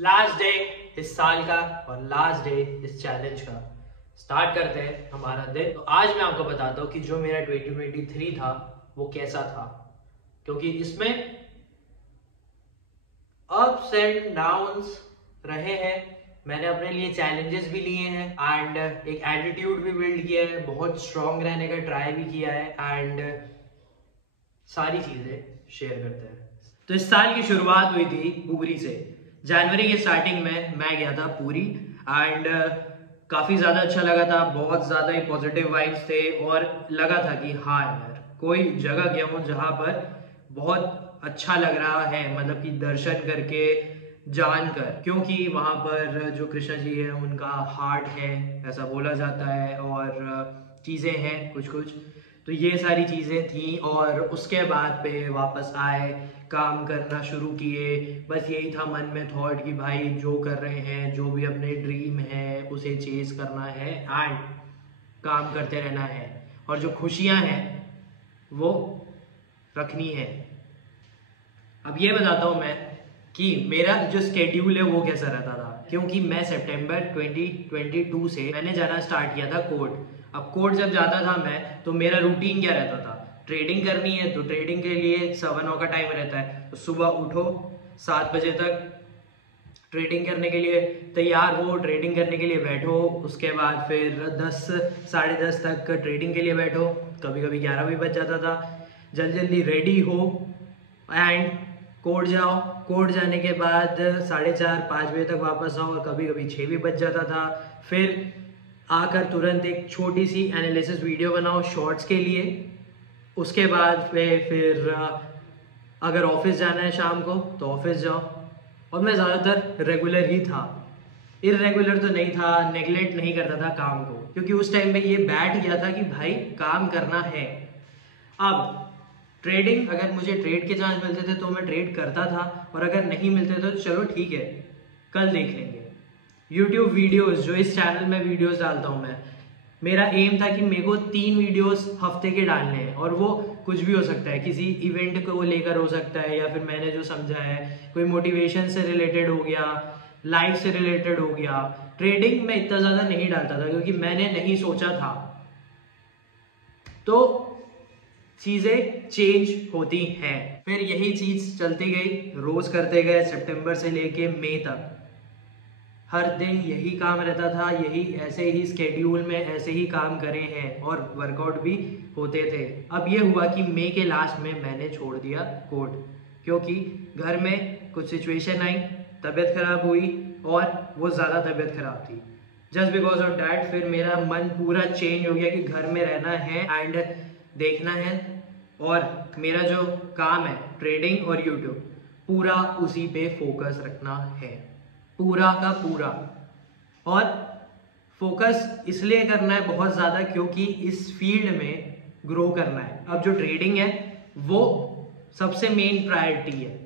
Last day इस साल का और लास्ट डे इस चैलेंज का। स्टार्ट करते हैं हमारा दिन। तो आज मैं आपको बताता हूँ कि जो मेरा 2023 था वो कैसा था, क्योंकि इसमें अप्स एंड डाउन्स रहे हैं। मैंने अपने लिए चैलेंजेस भी लिए हैं एंड एक एटीट्यूड भी बिल्ड किया है, बहुत स्ट्रांग रहने का ट्राई भी किया है एंड सारी चीजें शेयर करते हैं। तो इस साल की शुरुआत हुई थी पुरी से। जनवरी के स्टार्टिंग में मैं गया था पुरी एंड काफी ज्यादा अच्छा लगा था। बहुत ज्यादा ही पॉजिटिव वाइब्स थे और लगा था कि हाँ यार कोई जगह गया हूँ जहाँ पर बहुत अच्छा लग रहा है, मतलब कि दर्शन करके जानकर, क्योंकि वहाँ पर जो कृष्ण जी है उनका हार्ट है ऐसा बोला जाता है और चीज़ें हैं कुछ कुछ। तो ये सारी चीज़ें थी और उसके बाद पे वापस आए, काम करना शुरू किए। बस यही था मन में थॉट कि भाई जो कर रहे हैं, जो भी अपने ड्रीम है उसे चेज करना है एंड काम करते रहना है और जो खुशियां हैं वो रखनी है। अब ये बताता हूँ मैं कि मेरा जो स्केड्यूल है वो कैसा रहता था, क्योंकि मैं सितंबर 2022 से मैंने जाना स्टार्ट किया था कोर्ट। अब कोर्ट जब जाता था मैं तो मेरा रूटीन क्या रहता था, ट्रेडिंग करनी है तो ट्रेडिंग के लिए 7 का टाइम रहता है। तो सुबह उठो 7 बजे तक ट्रेडिंग करने के लिए तैयार हो, ट्रेडिंग करने के लिए बैठो, उसके बाद फिर 10 साढ़े 10 तक ट्रेडिंग के लिए बैठो, कभी कभी 11 भी बज जाता था। जल्दी जल्दी रेडी हो एंड कोर्ट जाओ। कोर्ट जाने के बाद 4:30-5 बजे तक वापस आओ और कभी कभी 6 भी बज जाता था। फिर आकर तुरंत एक छोटी सी एनालिसिस वीडियो बनाओ शॉर्ट्स के लिए। उसके बाद फिर अगर ऑफिस जाना है शाम को तो ऑफिस जाओ। और मैं ज़्यादातर रेगुलर ही था, इरेगुलर तो नहीं था, नेगलेक्ट नहीं करता था काम को, क्योंकि उस टाइम पे ये बैठ गया था कि भाई काम करना है। अब ट्रेडिंग, अगर मुझे ट्रेड के चांस मिलते थे तो मैं ट्रेड करता था और अगर नहीं मिलते थे तो चलो ठीक है कल देख लेंगे। यूट्यूब वीडियोस, जो इस चैनल में वीडियोस डालता हूँ मैं, मेरा एम था कि मेरे को 3 वीडियोस हफ्ते के डालने हैं और वो कुछ भी हो सकता है, किसी इवेंट को लेकर हो सकता है या फिर मैंने जो समझा है कोई मोटिवेशन से रिलेटेड हो गया, लाइफ से रिलेटेड हो गया। ट्रेडिंग में इतना ज़्यादा नहीं डालता था क्योंकि मैंने नहीं सोचा था। तो चीज़ें चेंज होती हैं। फिर यही चीज़ चलती गई, रोज करते गए सितंबर से लेके मई तक। हर दिन यही काम रहता था, यही ऐसे ही स्केड्यूल में ऐसे ही काम करे हैं और वर्कआउट भी होते थे। अब ये हुआ कि मई के लास्ट में मैंने छोड़ दिया कोर्ट, क्योंकि घर में कुछ सिचुएशन आई, तबीयत खराब हुई और वो ज़्यादा तबीयत खराब थी। जस्ट बिकॉज ऑफ डैट फिर मेरा मन पूरा चेंज हो गया कि घर में रहना है एंड देखना है और मेरा जो काम है ट्रेडिंग और यूट्यूब पूरा उसी पे फोकस रखना है, पूरा का पूरा। और फोकस इसलिए करना है बहुत ज़्यादा क्योंकि इस फील्ड में ग्रो करना है। अब जो ट्रेडिंग है वो सबसे मेन प्रायोरिटी है,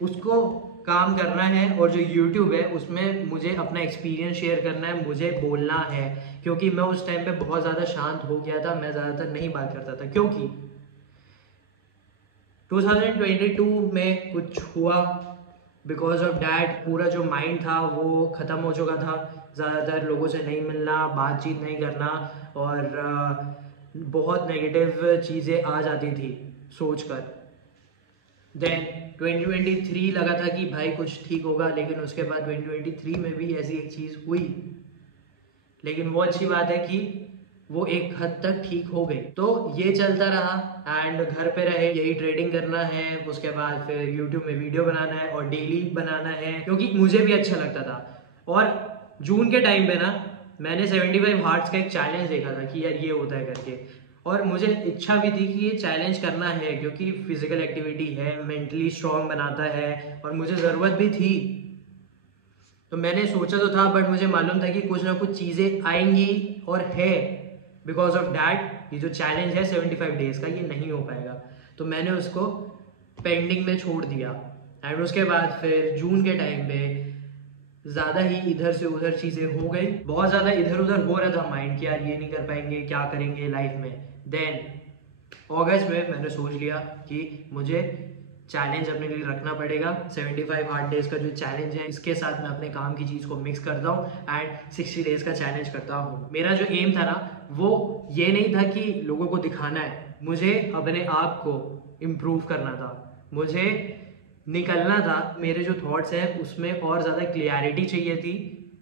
उसको काम करना है और जो यूट्यूब है उसमें मुझे अपना एक्सपीरियंस शेयर करना है, मुझे बोलना है। क्योंकि मैं उस टाइम पे बहुत ज़्यादा शांत हो गया था, मैं ज़्यादातर नहीं बात करता था क्योंकि 2022 में कुछ हुआ। बिकॉज ऑफ डैट पूरा जो माइंड था वो ख़त्म हो चुका था, ज़्यादातर लोगों से नहीं मिलना, बातचीत नहीं करना और बहुत नेगेटिव चीज़ें आ जाती थी सोच कर। देन 2023 लगा था कि भाई कुछ ठीक होगा, लेकिन उसके बाद 2023 में भी ऐसी एक चीज़ हुई, लेकिन वो अच्छी बात है कि वो एक हद तक ठीक हो गई। तो ये चलता रहा एंड घर पे रहे, यही ट्रेडिंग करना है, उसके बाद फिर यूट्यूब में वीडियो बनाना है और डेली बनाना है क्योंकि मुझे भी अच्छा लगता था। और जून के टाइम पे ना मैंने 75 हार्ट्स का एक चैलेंज देखा था कि यार ये होता है करके, और मुझे इच्छा भी थी कि ये चैलेंज करना है क्योंकि फिजिकल एक्टिविटी है, मेंटली स्ट्रांग बनाता है और मुझे ज़रूरत भी थी। तो मैंने सोचा तो था बट मुझे मालूम था कि कुछ ना कुछ चीज़ें आएंगी और है। बिकॉज ऑफ डैट ये जो चैलेंज है 75 डेज का ये नहीं हो पाएगा, तो मैंने उसको पेंडिंग में छोड़ दिया। एंड उसके बाद फिर जून के टाइम पे ज़्यादा ही इधर से उधर चीज़ें हो गई, बहुत ज़्यादा इधर उधर हो रहा था माइंड कि यार ये नहीं कर पाएंगे, क्या करेंगे लाइफ में। देन अगस्त में मैंने सोच लिया कि मुझे चैलेंज अपने लिए रखना पड़ेगा। 75 हार्ड डेज का जो चैलेंज है, इसके साथ मैं अपने काम की चीज़ को मिक्स करता हूँ एंड 60 डेज का चैलेंज करता हूँ। मेरा जो एम था ना, वो ये नहीं था कि लोगों को दिखाना है, मुझे अपने आप को इम्प्रूव करना था, मुझे निकलना था। मेरे जो थॉट्स हैं उसमें और ज़्यादा क्लियरिटी चाहिए थी,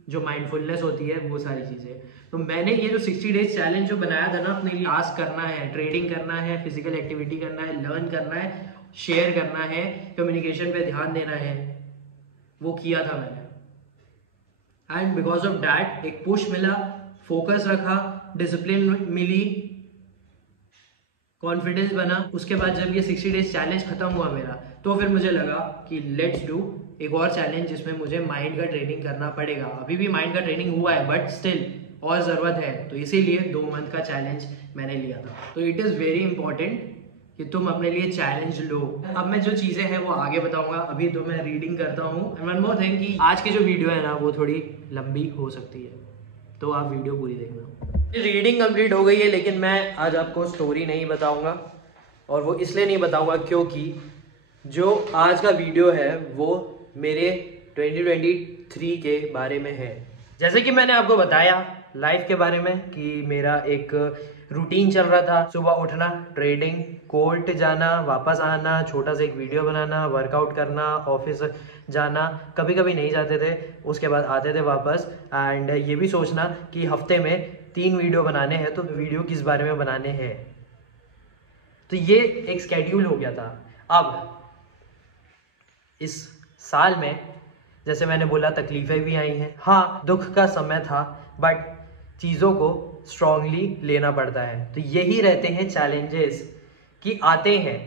जो माइंडफुलनेस होती है, वो सारी चीज़ें। तो मैंने ये जो 60 डेज चैलेंज जो बनाया था ना अपने लिए, टास्क करना है, ट्रेडिंग करना है, फिजिकल एक्टिविटी करना है, लर्न करना है, शेयर करना है, कम्युनिकेशन पे ध्यान देना है, वो किया था मैंने। एंड बिकॉज ऑफ दैट एक पुश मिला, फोकस रखा, डिसिप्लिन मिली, कॉन्फिडेंस बना। उसके बाद जब ये 60 डेज चैलेंज खत्म हुआ मेरा, तो फिर मुझे लगा कि लेट्स डू एक और चैलेंज जिसमें मुझे माइंड का ट्रेनिंग करना पड़ेगा। अभी भी माइंड का ट्रेनिंग हुआ है बट स्टिल और ज़रूरत है, तो इसीलिए 2 मंथ का चैलेंज मैंने लिया था। तो इट इज़ वेरी इंपॉर्टेंट कि तुम अपने लिए चैलेंज लो। अब मैं जो चीज़ें हैं वो आगे बताऊंगा, अभी तो मैं रीडिंग करता हूँ। एंड वन मोर थिंग कि आज की जो वीडियो है ना वो थोड़ी लंबी हो सकती है, तो आप वीडियो पूरी देखना। रीडिंग कंप्लीट हो गई है, लेकिन मैं आज आपको स्टोरी नहीं बताऊंगा, और वो इसलिए नहीं बताऊंगा क्योंकि जो आज का वीडियो है वो मेरे 2023 के बारे में है। जैसे कि मैंने आपको बताया लाइफ के बारे में कि मेरा एक रूटीन चल रहा था, सुबह उठना, ट्रेडिंग, कोर्ट जाना, वापस आना, छोटा सा एक वीडियो बनाना, वर्कआउट करना, ऑफिस जाना, कभी कभी नहीं जाते थे, उसके बाद आते थे वापस। एंड ये भी सोचना कि हफ्ते में 3 वीडियो बनाने हैं, तो वीडियो किस बारे में बनाने हैं, तो ये एक स्केड्यूल हो गया था। अब इस साल में जैसे मैंने बोला तकलीफें भी आई हैं, हाँ दुख का समय था, बट चीज़ों को स्ट्रांगली लेना पड़ता है। तो यही रहते हैं चैलेंजेस कि आते हैं,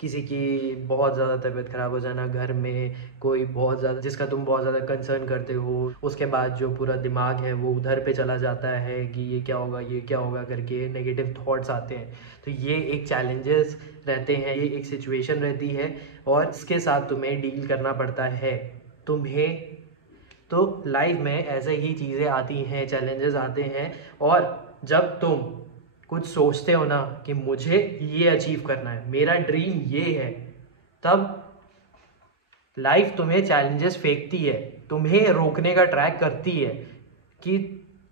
किसी की बहुत ज़्यादा तबीयत ख़राब हो जाना, घर में कोई बहुत ज़्यादा जिसका तुम बहुत ज़्यादा कंसर्न करते हो, उसके बाद जो पूरा दिमाग है वो उधर पे चला जाता है कि ये क्या होगा, ये क्या होगा करके नेगेटिव थॉट्स आते हैं। तो ये एक चैलेंजेस रहते हैं, ये एक सिचुएशन रहती है और इसके साथ तुम्हें डील करना पड़ता है। तुम्हें तो लाइफ में ऐसे ही चीज़ें आती हैं, चैलेंजेस आते हैं, और जब तुम कुछ सोचते हो ना कि मुझे ये अचीव करना है, मेरा ड्रीम ये है, तब लाइफ तुम्हें चैलेंजेस फेंकती है, तुम्हें रोकने का ट्राई करती है कि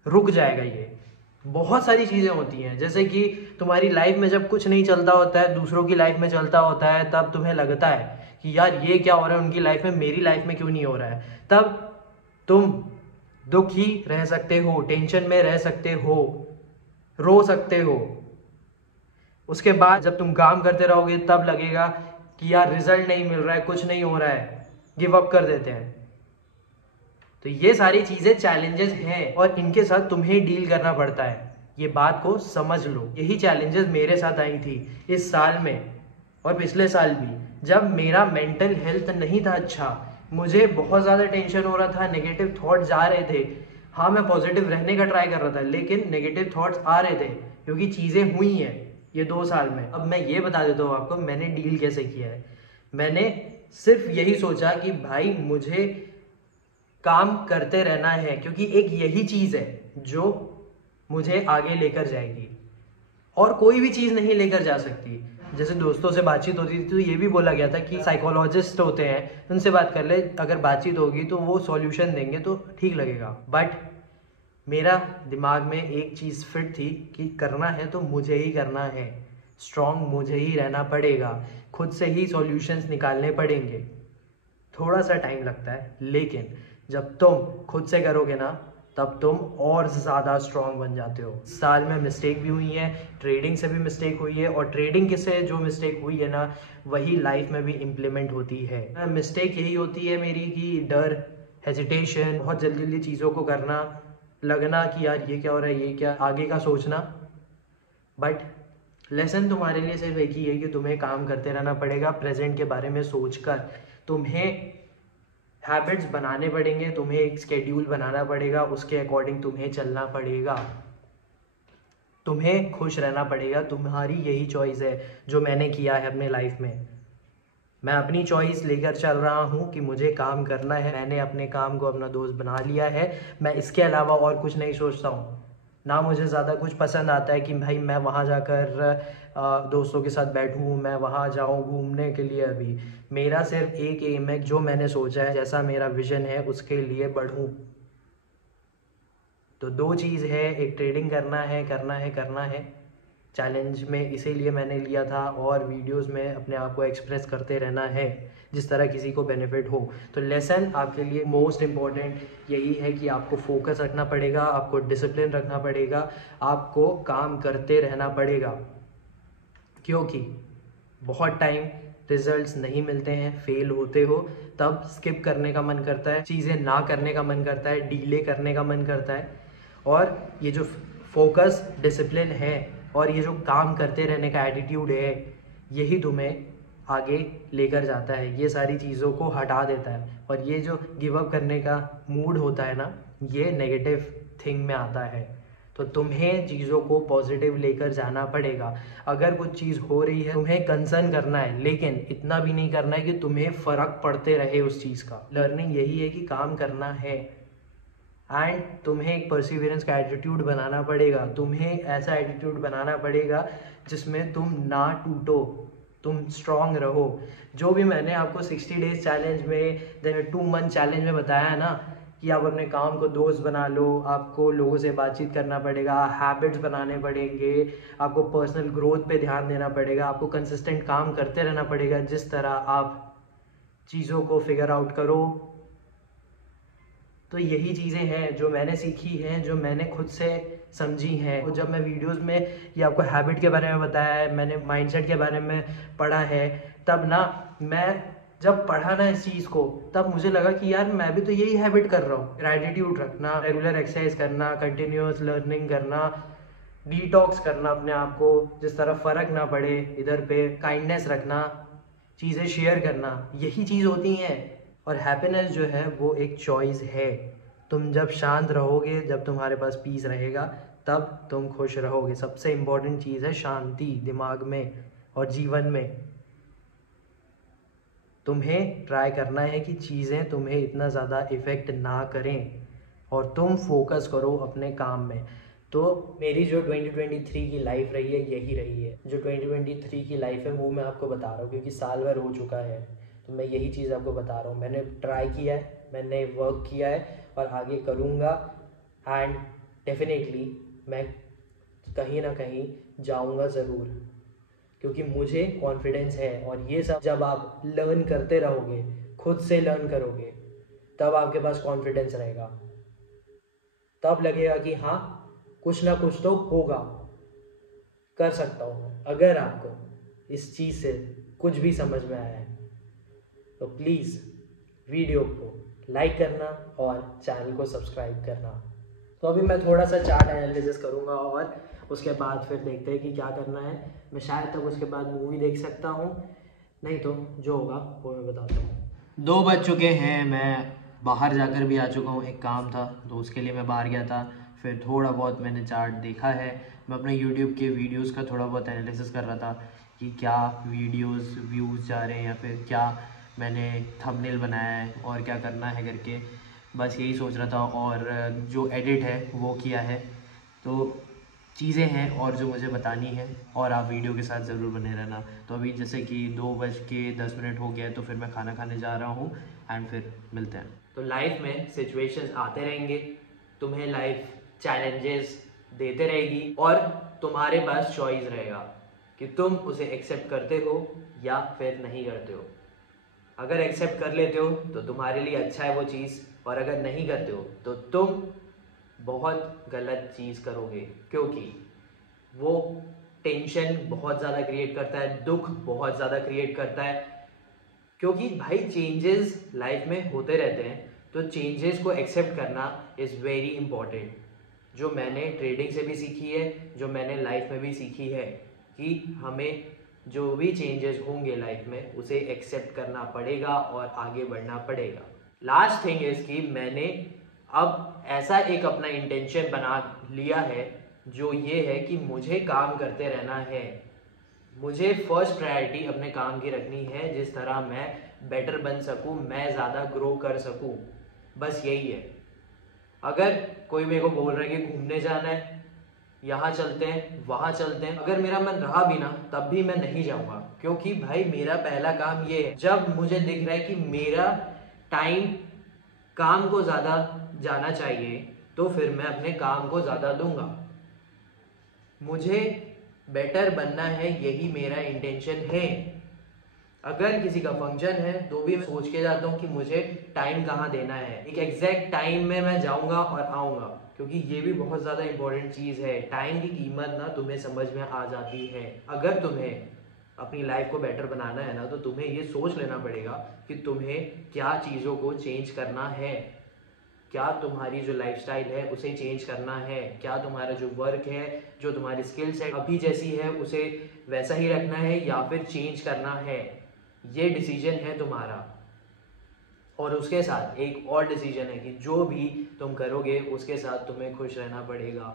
रुक जाएगा। ये बहुत सारी चीज़ें होती हैं, जैसे कि तुम्हारी लाइफ में जब कुछ नहीं चलता होता है, दूसरों की लाइफ में चलता होता है, तब तुम्हें लगता है कि यार ये क्या हो रहा है उनकी लाइफ में, मेरी लाइफ में क्यों नहीं हो रहा है। तब तुम दुखी रह सकते हो, टेंशन में रह सकते हो, रो सकते हो। उसके बाद जब तुम काम करते रहोगे तब लगेगा कि यार रिजल्ट नहीं मिल रहा है, कुछ नहीं हो रहा है, गिव अप कर देते हैं। तो ये सारी चीजें चैलेंजेस हैं और इनके साथ तुम्हें डील करना पड़ता है, ये बात को समझ लो। यही चैलेंजेस मेरे साथ आई थी इस साल में और पिछले साल भी, जब मेरा मेंटल हेल्थ नहीं था अच्छा, मुझे बहुत ज़्यादा टेंशन हो रहा था, नेगेटिव थॉट्स आ रहे थे। हाँ मैं पॉजिटिव रहने का ट्राई कर रहा था, लेकिन नेगेटिव थॉट्स आ रहे थे क्योंकि चीज़ें हुई हैं ये 2 साल में। अब मैं ये बता देता हूँ आपको मैंने डील कैसे किया है। मैंने सिर्फ यही सोचा कि भाई मुझे काम करते रहना है, क्योंकि एक यही चीज़ है जो मुझे आगे लेकर जाएगी और कोई भी चीज़ नहीं लेकर जा सकती। जैसे दोस्तों से बातचीत होती थी तो ये भी बोला गया था कि साइकोलॉजिस्ट होते हैं उनसे बात कर ले, अगर बातचीत होगी तो वो सॉल्यूशन देंगे तो ठीक लगेगा। बट मेरा दिमाग में एक चीज़ फिट थी कि करना है तो मुझे ही करना है, स्ट्रॉन्ग मुझे ही रहना पड़ेगा, खुद से ही सॉल्यूशंस निकालने पड़ेंगे। थोड़ा सा टाइम लगता है, लेकिन जब तुम खुद से करोगे ना तब तुम और ज़्यादा स्ट्रॉन्ग बन जाते हो। साल में मिस्टेक भी हुई है, ट्रेडिंग से भी मिस्टेक हुई है, और ट्रेडिंग से जो मिस्टेक हुई है ना वही लाइफ में भी इम्प्लीमेंट होती है। मिस्टेक यही होती है मेरी कि डर, हेजिटेशन, बहुत जल्दी जल्दी चीज़ों को करना, लगना कि यार ये क्या हो रहा है, ये क्या, आगे का सोचना। बट लेसन तुम्हारे लिए सिर्फ एक ही है कि तुम्हें काम करते रहना पड़ेगा, प्रेजेंट के बारे में सोचकर। तुम्हें हैबिट्स बनाने पड़ेंगे, तुम्हें एक स्केड्यूल बनाना पड़ेगा, उसके अकॉर्डिंग तुम्हें चलना पड़ेगा, तुम्हें खुश रहना पड़ेगा। तुम्हारी यही चॉइस है जो मैंने किया है अपने लाइफ में। मैं अपनी चॉइस लेकर चल रहा हूँ कि मुझे काम करना है। मैंने अपने काम को अपना दोस्त बना लिया है, मैं इसके अलावा और कुछ नहीं सोचता हूँ। ना मुझे ज़्यादा कुछ पसंद आता है कि भाई मैं वहाँ जाकर दोस्तों के साथ बैठूँ, मैं वहाँ जाऊँ घूमने के लिए। अभी मेरा सिर्फ एक एम है, जो मैंने सोचा है, जैसा मेरा विजन है उसके लिए बढ़ूँ। तो दो चीज़ है, एक ट्रेडिंग करना है चैलेंज में, इसीलिए मैंने लिया था, और वीडियोस में अपने आप को एक्सप्रेस करते रहना है जिस तरह किसी को बेनिफिट हो। तो लेसन आपके लिए मोस्ट इम्पॉर्टेंट यही है कि आपको फोकस रखना पड़ेगा, आपको डिसिप्लिन रखना पड़ेगा, आपको काम करते रहना पड़ेगा, क्योंकि बहुत टाइम रिजल्ट्स नहीं मिलते हैं, फेल होते हो तब स्किप करने का मन करता है, चीज़ें ना करने का मन करता है, डीले करने का मन करता है। और ये जो फोकस, डिसिप्लिन है और ये जो काम करते रहने का एटीट्यूड है, यही तुम्हें आगे लेकर जाता है, ये सारी चीज़ों को हटा देता है। और ये जो गिव अप करने का मूड होता है ना, ये नेगेटिव थिंग में आता है। तो तुम्हें चीज़ों को पॉजिटिव लेकर जाना पड़ेगा। अगर कुछ चीज़ हो रही है, तुम्हें कंसर्न करना है, लेकिन इतना भी नहीं करना है कि तुम्हें फ़र्क पड़ते रहे उस चीज़ का। लर्निंग यही है कि काम करना है, एंड तुम्हें एक परसिवियरेंस का एटीट्यूड बनाना पड़ेगा। तुम्हें ऐसा एटीट्यूड बनाना पड़ेगा जिसमें तुम ना टूटो, तुम स्ट्रांग रहो। जो भी मैंने आपको 60 डेज चैलेंज में, 2 मंथ चैलेंज में बताया है ना, कि आप अपने काम को दोस्त बना लो, आपको लोगों से बातचीत करना पड़ेगा, हैबिट्स बनाने पड़ेंगे, आपको पर्सनल ग्रोथ पे ध्यान देना पड़ेगा, आपको कंसिस्टेंट काम करते रहना पड़ेगा। जिस तरह आप चीज़ों को फिगर आउट करो, तो यही चीज़ें हैं जो मैंने सीखी हैं, जो मैंने खुद से समझी हैं। तो जब मैं वीडियोस में ये आपको हैबिट के बारे में बताया है, मैंने माइंडसेट के बारे में पढ़ा है, तब ना मैं जब पढ़ा ना इस चीज़ को, तब मुझे लगा कि यार मैं भी तो यही हैबिट कर रहा हूँ। ग्रेटिट्यूड रखना, रेगुलर एक्सरसाइज करना, कंटिन्यूस लर्निंग करना, डिटॉक्स करना अपने आप को, जिस तरह फ़र्क ना पड़े इधर पे, काइंडनेस रखना, चीज़ें शेयर करना, यही चीज़ होती हैं। और हैप्पीनेस जो है वो एक चॉइस है। तुम जब शांत रहोगे, जब तुम्हारे पास पीस रहेगा, तब तुम खुश रहोगे। सबसे इम्पोर्टेंट चीज़ है शांति, दिमाग में और जीवन में। तुम्हें ट्राई करना है कि चीज़ें तुम्हें इतना ज़्यादा इफ़ेक्ट ना करें और तुम फोकस करो अपने काम में। तो मेरी जो 2023 की लाइफ रही है, यही रही है। जो 2023 की लाइफ है वो मैं आपको बता रहा हूँ, क्योंकि साल भर हो चुका है, तो मैं यही चीज़ आपको बता रहा हूँ। मैंने ट्राई किया है, मैंने वर्क किया है और आगे करूँगा, एंड डेफिनेटली मैं कहीं ना कहीं जाऊँगा ज़रूर, क्योंकि मुझे कॉन्फिडेंस है। और ये सब जब आप लर्न करते रहोगे, खुद से लर्न करोगे, तब आपके पास कॉन्फिडेंस रहेगा, तब लगेगा कि हाँ कुछ ना कुछ तो होगा, कर सकता हूँ मैं। अगर आपको इस चीज़ से कुछ भी समझ में आया है तो प्लीज़ वीडियो को लाइक करना और चैनल को सब्सक्राइब करना। तो अभी मैं थोड़ा सा चार्ट एनालिसिस करूँगा और उसके बाद फिर देखते हैं कि क्या करना है। मैं शायद तक उसके बाद मूवी देख सकता हूँ, नहीं तो जो होगा वो मैं बताता हूँ। 2 बज चुके हैं, मैं बाहर जाकर भी आ चुका हूँ, एक काम था तो उसके लिए मैं बाहर गया था। फिर थोड़ा बहुत मैंने चार्ट देखा है। मैं अपने यूट्यूब के वीडियोस का थोड़ा बहुत एनालिसिस कर रहा था कि क्या वीडियोस व्यूज़ जा रहे हैं या फिर क्या मैंने थंबनेल बनाया है और क्या करना है करके, बस यही सोच रहा था। और जो एडिट है वो किया है, तो चीज़ें हैं और जो मुझे बतानी है, और आप वीडियो के साथ ज़रूर बने रहना। तो अभी जैसे कि 2:10 हो गया है, तो फिर मैं खाना खाने जा रहा हूँ एंड फिर मिलते हैं। तो लाइफ में सिचुएशंस आते रहेंगे, तुम्हें लाइफ चैलेंजेस देते रहेगी और तुम्हारे पास चॉइस रहेगा कि तुम उसे एक्सेप्ट करते हो या फिर नहीं करते हो। अगर एक्सेप्ट कर लेते हो तो तुम्हारे लिए अच्छा है वो चीज़, और अगर नहीं करते हो तो तुम बहुत गलत चीज़ करोगे, क्योंकि वो टेंशन बहुत ज़्यादा क्रिएट करता है, दुख बहुत ज़्यादा क्रिएट करता है। क्योंकि भाई चेंजेस लाइफ में होते रहते हैं, तो चेंजेस को एक्सेप्ट करना इज़ वेरी इंपॉर्टेंट। जो मैंने ट्रेडिंग से भी सीखी है, जो मैंने लाइफ में भी सीखी है, कि हमें जो भी चेंजेस होंगे लाइफ में उसे एक्सेप्ट करना पड़ेगा और आगे बढ़ना पड़ेगा। लास्ट थिंग इज़ कि मैंने अब ऐसा एक अपना इंटेंशन बना लिया है, जो ये है कि मुझे काम करते रहना है। मुझे फर्स्ट प्रायोरिटी अपने काम की रखनी है, जिस तरह मैं बेटर बन सकूं, मैं ज़्यादा ग्रो कर सकूं, बस यही है। अगर कोई मेरे को बोल रहा है कि घूमने जाना है, यहाँ चलते हैं, वहाँ चलते हैं। अगर मेरा मन रहा भी ना तब भी मैं नहीं जाऊँगा, क्योंकि भाई मेरा पहला काम ये है, जब मुझे दिख रहा है कि मेरा टाइम काम को ज़्यादा जाना चाहिए तो फिर मैं अपने काम को ज़्यादा दूंगा। मुझे बेटर बनना है, यही मेरा इंटेंशन है। अगर किसी का फंक्शन है तो भी मैं सोच के जाता हूँ कि मुझे टाइम कहाँ देना है, एक एग्जैक्ट टाइम में मैं जाऊँगा और आऊँगा, क्योंकि ये भी बहुत ज़्यादा इंपॉर्टेंट चीज़ है। टाइम की कीमत ना तुम्हें समझ में आ जाती है। अगर तुम्हें अपनी लाइफ को बेटर बनाना है ना तो तुम्हें ये सोच लेना पड़ेगा कि तुम्हें क्या चीज़ों को चेंज करना है, क्या तुम्हारी जो लाइफस्टाइल है उसे चेंज करना है, क्या तुम्हारा जो वर्क है, जो तुम्हारी स्किल्स है अभी जैसी है उसे वैसा ही रखना है या फिर चेंज करना है। ये डिसीजन है तुम्हारा। और उसके साथ एक और डिसीजन है कि जो भी तुम करोगे उसके साथ तुम्हें खुश रहना पड़ेगा,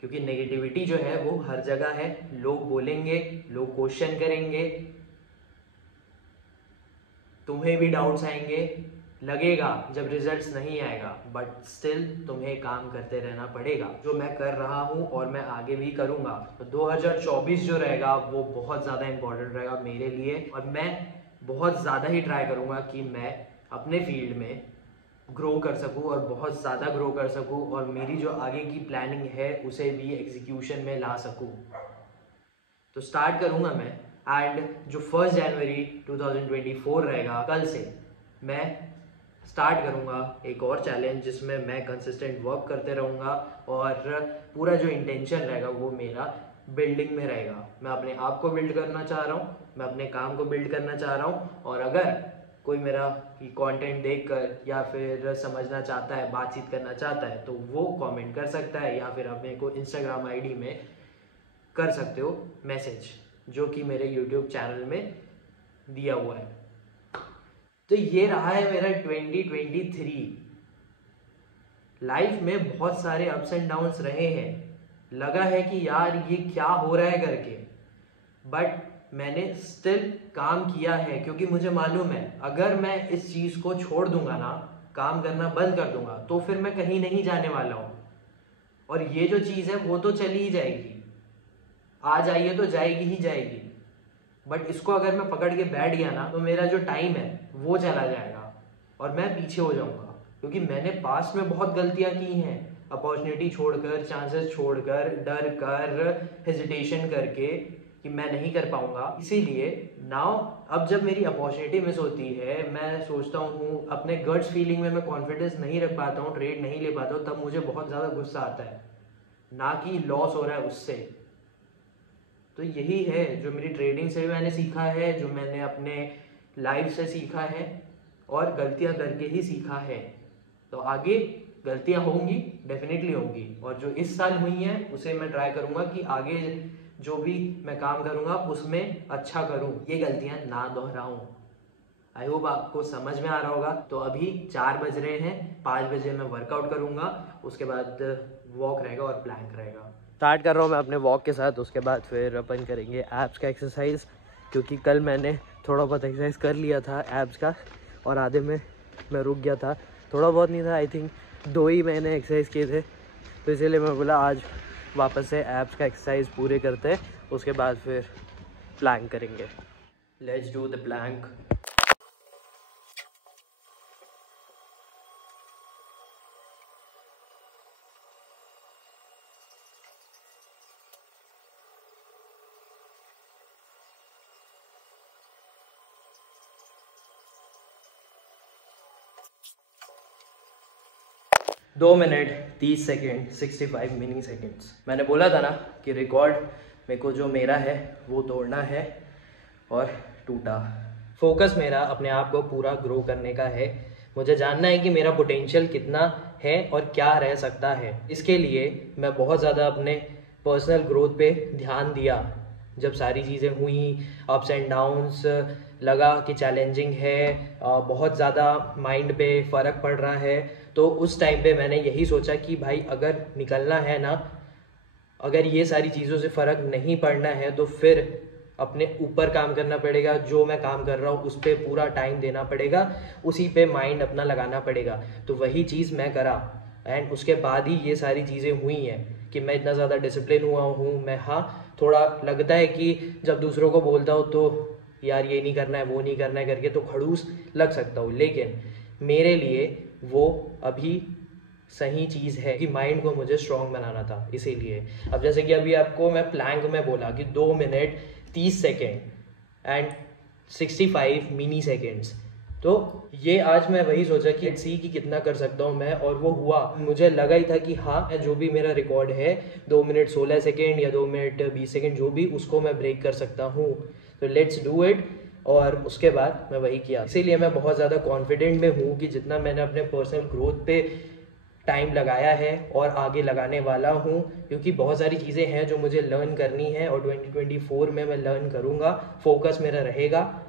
क्योंकि नेगेटिविटी जो है वो हर जगह है। लोग बोलेंगे, लोग क्वेश्चन करेंगे, तुम्हें भी डाउट्स आएंगे, लगेगा जब रिजल्ट्स नहीं आएगा, बट स्टिल तुम्हें काम करते रहना पड़ेगा, जो मैं कर रहा हूँ और मैं आगे भी करूँगा। तो 2024 जो रहेगा वो बहुत ज़्यादा इम्पोर्टेंट रहेगा मेरे लिए, और मैं बहुत ज़्यादा ही ट्राई करूँगा कि मैं अपने फील्ड में ग्रो कर सकूँ और बहुत ज़्यादा ग्रो कर सकूँ, और मेरी जो आगे की प्लानिंग है उसे भी एग्जीक्यूशन में ला सकूँ। तो स्टार्ट करूँगा मैं, एंड जो 1 जनवरी 2024 रहेगा, कल से मैं स्टार्ट करूँगा एक और चैलेंज जिसमें मैं कंसिस्टेंट वर्क करते रहूँगा, और पूरा जो इंटेंशन रहेगा वो मेरा बिल्डिंग में रहेगा। मैं अपने आप को बिल्ड करना चाह रहा हूँ, मैं अपने काम को बिल्ड करना चाह रहा हूँ, और अगर कोई मेरा कंटेंट देखकर या फिर समझना चाहता है, बातचीत करना चाहता है, तो वो कमेंट कर सकता है, या फिर आप मेरे को इंस्टाग्राम आईडी में कर सकते हो मैसेज, जो कि मेरे यूट्यूब चैनल में दिया हुआ है। तो ये रहा है मेरा 2023। लाइफ में बहुत सारे अप्स एंड डाउन्स रहे हैं, लगा है कि यार ये क्या हो रहा है करके, बट मैंने स्टिल काम किया है, क्योंकि मुझे मालूम है अगर मैं इस चीज़ को छोड़ दूंगा ना, काम करना बंद कर दूंगा, तो फिर मैं कहीं नहीं जाने वाला हूँ। और ये जो चीज़ है वो तो चली ही जाएगी, आ जाइए तो जाएगी ही जाएगी, बट इसको अगर मैं पकड़ के बैठ गया ना तो मेरा जो टाइम है वो चला जाएगा और मैं पीछे हो जाऊंगा, क्योंकि मैंने पास्ट में बहुत गलतियां की हैं, अपॉर्चुनिटी छोड़कर, चांसेस छोड़कर, डर कर, हेजिटेशन करके कि मैं नहीं कर पाऊंगा। इसीलिए नाउ अब जब मेरी अपॉर्चुनिटी मिस होती है, मैं सोचता हूँ अपने गट्स फीलिंग में मैं कॉन्फिडेंस नहीं रख पाता हूँ, ट्रेड नहीं ले पाता हूँ, तब मुझे बहुत ज़्यादा गुस्सा आता है, ना कि लॉस हो रहा है उससे। तो यही है जो मेरी ट्रेडिंग से मैंने सीखा है, जो मैंने अपने लाइफ से सीखा है, और गलतियां करके ही सीखा है। तो आगे गलतियां होंगी, डेफिनेटली होंगी, और जो इस साल हुई हैं उसे मैं ट्राई करूंगा कि आगे जो भी मैं काम करूंगा उसमें अच्छा करूं, ये गलतियां ना दोहराऊं। आई होप आपको समझ में आ रहा होगा। तो अभी 4 बज रहे हैं, 5 बजे मैं वर्कआउट करूंगा, उसके बाद वॉक रहेगा और प्लैंक रहेगा। स्टार्ट कर रहा हूँ मैं अपने वॉक के साथ, उसके बाद फिर अपन करेंगे एब्स का एक्सरसाइज, क्योंकि कल मैंने थोड़ा बहुत एक्सरसाइज कर लिया था एब्स का, और आधे में मैं रुक गया था, थोड़ा बहुत नहीं था, आई थिंक 2 ही मैंने एक्सरसाइज किए थे, तो इसीलिए मैं बोला आज वापस से एब्स का एक्सरसाइज पूरे करते हैं, उसके बाद फिर प्लैंक करेंगे। Let's do the plank. दो मिनट 30 सेकेंड 65 मिनी सेकेंड्स। मैंने बोला था ना कि रिकॉर्ड मेरे को जो मेरा है वो तोड़ना है, और टूटा। फोकस मेरा अपने आप को पूरा ग्रो करने का है, मुझे जानना है कि मेरा पोटेंशियल कितना है और क्या रह सकता है। इसके लिए मैं बहुत ज़्यादा अपने पर्सनल ग्रोथ पे ध्यान दिया। जब सारी चीज़ें हुई, अप्स एंड डाउन्स, लगा कि चैलेंजिंग है, बहुत ज़्यादा माइंड पे फ़र्क पड़ रहा है, तो उस टाइम पे मैंने यही सोचा कि भाई अगर निकलना है ना, अगर ये सारी चीज़ों से फ़र्क नहीं पड़ना है तो फिर अपने ऊपर काम करना पड़ेगा। जो मैं काम कर रहा हूँ उस पर पूरा टाइम देना पड़ेगा, उसी पे माइंड अपना लगाना पड़ेगा। तो वही चीज़ मैं करा, एंड उसके बाद ही ये सारी चीज़ें हुई हैं कि मैं इतना ज़्यादा डिसिप्लिन हुआ हूँ। मैं हाँ, थोड़ा लगता है कि जब दूसरों को बोलता हूँ तो यार ये नहीं करना है, वो नहीं करना है करके तो खड़ूस लग सकता हूँ, लेकिन मेरे लिए वो अभी सही चीज़ है कि माइंड को मुझे स्ट्रॉन्ग बनाना था। इसीलिए अब जैसे कि अभी आपको मैं प्लैंक में बोला कि 2 minute 30 second and 65 mini seconds, तो ये आज मैं वही सोचा कि सी कि कितना कर सकता हूँ मैं, और वो हुआ। मुझे लगा ही था कि हाँ, जो भी मेरा रिकॉर्ड है 2 मिनट 16 सेकेंड या 2 मिनट 20 सेकेंड जो भी, उसको मैं ब्रेक कर सकता हूँ। तो लेट्स डू इट। और उसके बाद मैं वही किया। इसीलिए मैं बहुत ज़्यादा कॉन्फिडेंट में हूँ कि जितना मैंने अपने पर्सनल ग्रोथ पे टाइम लगाया है और आगे लगाने वाला हूँ, क्योंकि बहुत सारी चीज़ें हैं जो मुझे लर्न करनी है और 2024 में मैं लर्न करूँगा। फोकस मेरा रहेगा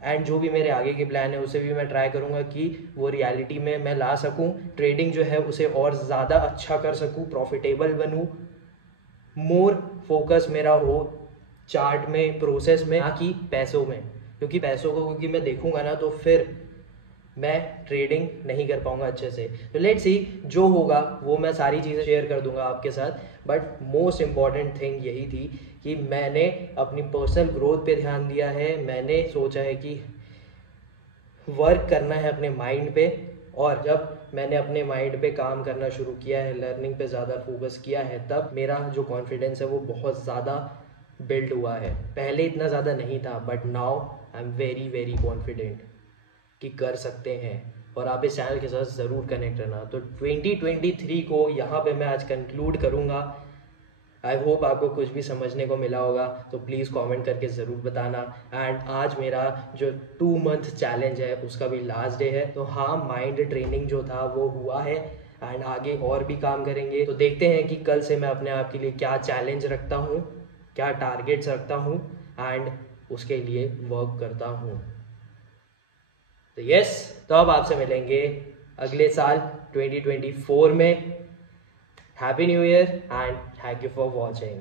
एंड जो भी मेरे आगे के प्लान है उसे भी मैं ट्राई करूँगा कि वो रियलिटी में मैं ला सकूँ। ट्रेडिंग जो है उसे और ज़्यादा अच्छा कर सकूँ, प्रॉफिटेबल बनूँ, मोर फोकस मेरा हो चार्ट में, प्रोसेस में, ना कि पैसों में। क्योंकि पैसों को क्योंकि मैं देखूँगा ना तो फिर मैं ट्रेडिंग नहीं कर पाऊंगा अच्छे से। तो लेट्स सी, जो होगा वो मैं सारी चीज़ें शेयर कर दूंगा आपके साथ। बट मोस्ट इम्पॉर्टेंट थिंग यही थी कि मैंने अपनी पर्सनल ग्रोथ पे ध्यान दिया है। मैंने सोचा है कि वर्क करना है अपने माइंड पे, और जब मैंने अपने माइंड पे काम करना शुरू किया है, लर्निंग पे ज़्यादा फोकस किया है, तब मेरा जो कॉन्फिडेंस है वो बहुत ज़्यादा बिल्ड हुआ है। पहले इतना ज़्यादा नहीं था, but now I am very very confident कि कर सकते हैं। और आप इस चैनल के साथ ज़रूर कनेक्ट रहना। तो 2023 को यहाँ पे मैं आज कंक्लूड करूँगा। आई होप आपको कुछ भी समझने को मिला होगा, तो प्लीज़ कमेंट करके ज़रूर बताना। एंड आज मेरा जो 2 मंथ चैलेंज है उसका भी लास्ट डे है। तो हाँ, माइंड ट्रेनिंग जो था वो हुआ है एंड आगे और भी काम करेंगे। तो देखते हैं कि कल से मैं अपने आप के लिए क्या चैलेंज रखता हूँ, क्या टारगेट्स रखता हूँ एंड उसके लिए वर्क करता हूँ। तो यस, तो अब आपसे मिलेंगे अगले साल 2024 में। Happy new year and thank you for watching.